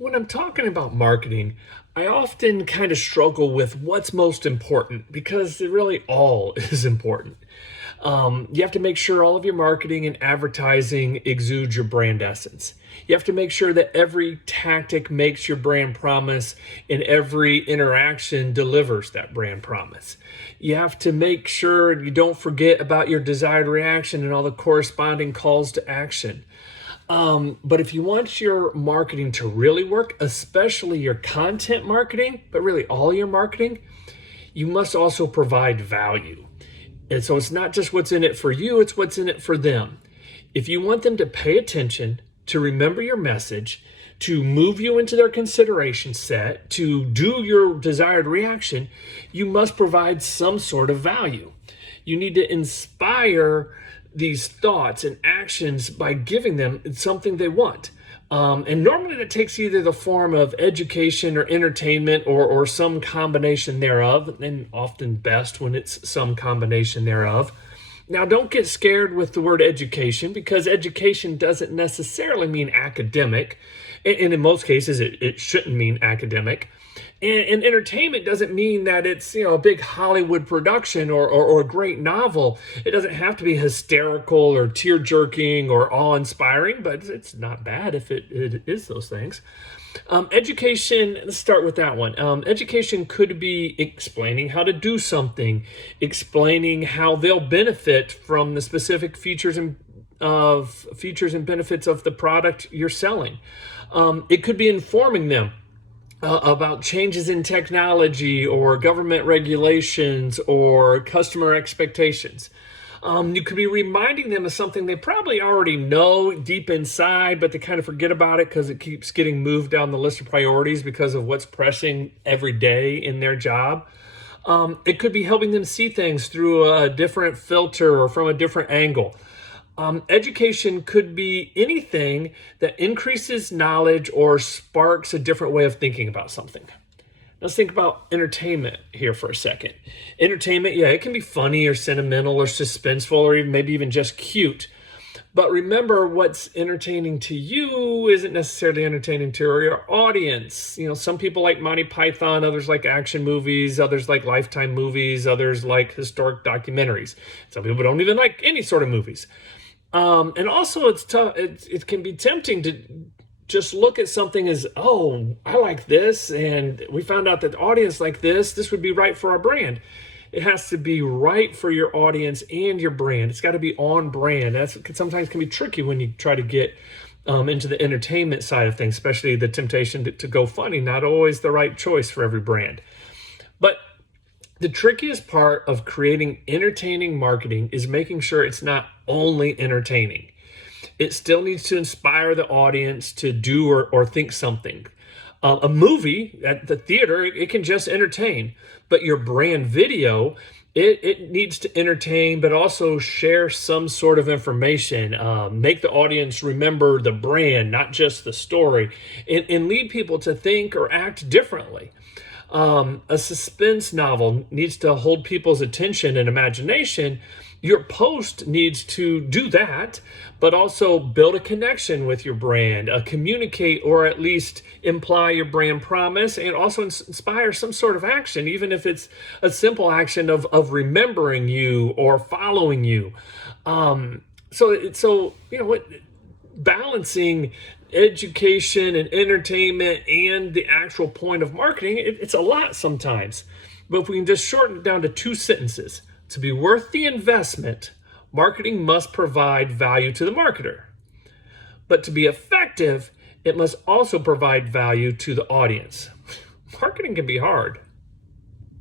When I'm talking about marketing, I often kind of struggle with what's most important because it really all is important. You have to make sure all of your marketing and advertising exudes your brand essence. You have to make sure that every tactic makes your brand promise and every interaction delivers that brand promise. You have to make sure you don't forget about your desired reaction and all the corresponding calls to action. But if you want your marketing to really work, especially your content marketing, but really all your marketing, you must also provide value. And so it's not just what's in it for you, it's what's in it for them. If you want them to pay attention, to remember your message, to move you into their consideration set, to do your desired reaction, you must provide some sort of value. You need to inspire these thoughts and actions by giving them something they want. And normally that takes either the form of education or entertainment or some combination thereof, and often best when it's some combination thereof. Now, don't get scared with the word education because education doesn't necessarily mean academic. And in most cases, it shouldn't mean academic. And entertainment doesn't mean that it's, a big Hollywood production or a great novel. It doesn't have to be hysterical or tear-jerking or awe-inspiring, but it's not bad if it is those things. Education, let's start with that one. Education could be explaining how to do something, explaining how they'll benefit from the specific features and benefits of the product you're selling. It could be informing them about changes in technology or government regulations or customer expectations. You could be reminding them of something they probably already know deep inside, but they kind of forget about it because it keeps getting moved down the list of priorities because of what's pressing every day in their job. It could be helping them see things through a different filter or from a different angle. Education could be anything that increases knowledge or sparks a different way of thinking about something. Let's think about entertainment here for a second. Entertainment, yeah, it can be funny or sentimental or suspenseful or even maybe even just cute. But remember, what's entertaining to you isn't necessarily entertaining to your audience. Some people like Monty Python, others like action movies, others like Lifetime movies, others like historic documentaries. Some people don't even like any sort of movies. And also it's tough. It can be tempting to just look at something as, oh, I like this, and we found out that the audience like this would be right for our brand. It has to be right for your audience and your brand. It's got to be on brand. That's sometimes can be tricky when you try to get into the entertainment side of things, especially the temptation to go funny. Not always the right choice for every brand. But the trickiest part of creating entertaining marketing is making sure it's not only entertaining. It still needs to inspire the audience to do or think something. A movie at the theater, it can just entertain, but your brand video, it needs to entertain, but also share some sort of information, make the audience remember the brand, not just the story, and lead people to think or act differently. A suspense novel needs to hold people's attention and imagination. Your post needs to do that, but also build a connection with your brand, communicate or at least imply your brand promise, and also inspire some sort of action, even if it's a simple action of remembering you or following you. Balancing education and entertainment and the actual point of marketing, it's a lot sometimes. But if we can just shorten it down to 2 sentences, to be worth the investment, marketing must provide value to the marketer. But to be effective, it must also provide value to the audience. Marketing can be hard.